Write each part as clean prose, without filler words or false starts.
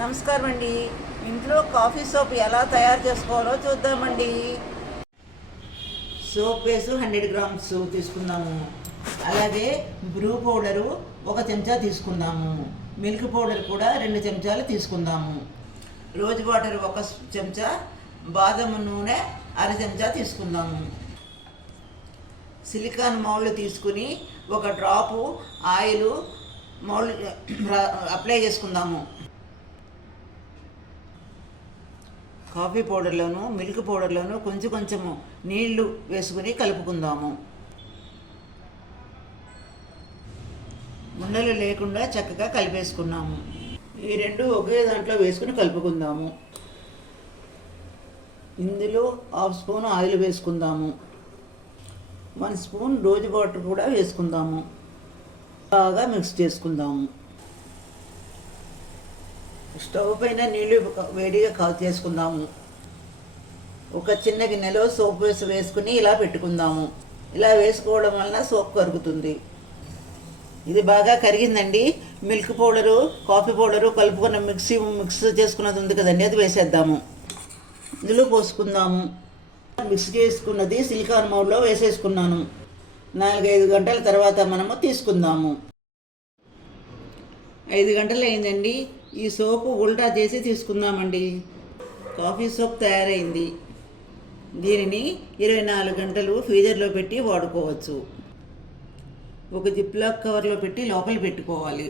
నమస్కారం అండి. ఇంట్లో కాఫీ సోప్ ఎలా తయారు చేసుకోవాలో చూద్దామండి. సోప్ వేసు 100 గ్రామ్స్ తీసుకుందాము. అలాగే బ్రూ పౌడరు 1 చెంచా తీసుకుందాము. మిల్క్ పౌడర్ కూడా 2 చెంచాలు తీసుకుందాము. రోజ్ వాటర్ 1 చెంచా, బాదం నూనె 1/2 చెంచా తీసుకుందాము. సిలికాన్ మౌల్డ్ తీసుకుని 1 డ్రాపు ఆయిల్ మౌల్డ్ అప్లై చేసుకుందాము. కాఫీ పౌడర్లోను మిల్క్ పౌడర్లోను కొంచెము నీళ్లు వేసుకుని కలుపుకుందాము. ఉండలు లేకుండా చక్కగా కలిపేసుకున్నాము. ఈ రెండు ఒకే దాంట్లో వేసుకుని కలుపుకుందాము. ఇందులో 1/2 స్పూన్ ఆయిల్ వేసుకుందాము. 1 స్పూన్ రోజ్ వాటర్ కూడా వేసుకుందాము. బాగా మిక్స్ చేసుకుందాము. స్టవ్ పైన నీళ్లు వేడిగా చేసుకుందాము. ఒక చిన్న గిన్నెలో సోప్ వేసుకుని ఇలా పెట్టుకుందాము. ఇలా వేసుకోవడం వలన సోప్ కరుగుతుంది. ఇది బాగా కరిగిందండి. మిల్క్ పౌడరు, కాఫీ పౌడరు కలుపుకున్న మిక్స్ చేసుకున్నది ఉంది కదండి, అది వేసేద్దాము. ఇందులో పోసుకుందాము. మిక్స్ చేసుకున్నది సిలికాన్ మౌల్డ్లో వేసేసుకున్నాను. 4-5 గంటల తర్వాత మనము తీసుకుందాము. 5 గంటలు అయిందండి. ఈ సోపు ఉల్టా చేసి తీసుకుందామండి. కాఫీ సోప్ తయారైంది. దీనిని 24 గంటలు ఫ్రీజర్లో పెట్టి వాడుకోవచ్చు. ఒక జిప్లాక్ కవర్లో పెట్టి లోపల పెట్టుకోవాలి.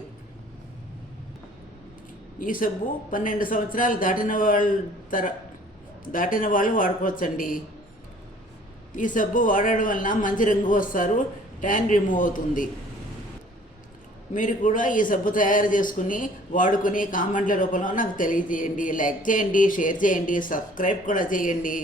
ఈ సబ్బు 12 సంవత్సరాలు దాటిన వాళ్ళు వాడుకోవచ్చండి. ఈ సబ్బు వాడడం వలన మంచి రంగు వస్తారు, ట్యాన్ రిమూవ్ అవుతుంది. మీరు కూడా ఈ సబ్బు తయారు చేసుకుని వాడుకుని కామెంట్ల రూపంలో నాకు తెలియజేయండి. లైక్ చేయండి, షేర్ చేయండి, సబ్స్క్రైబ్ కూడా చేయండి.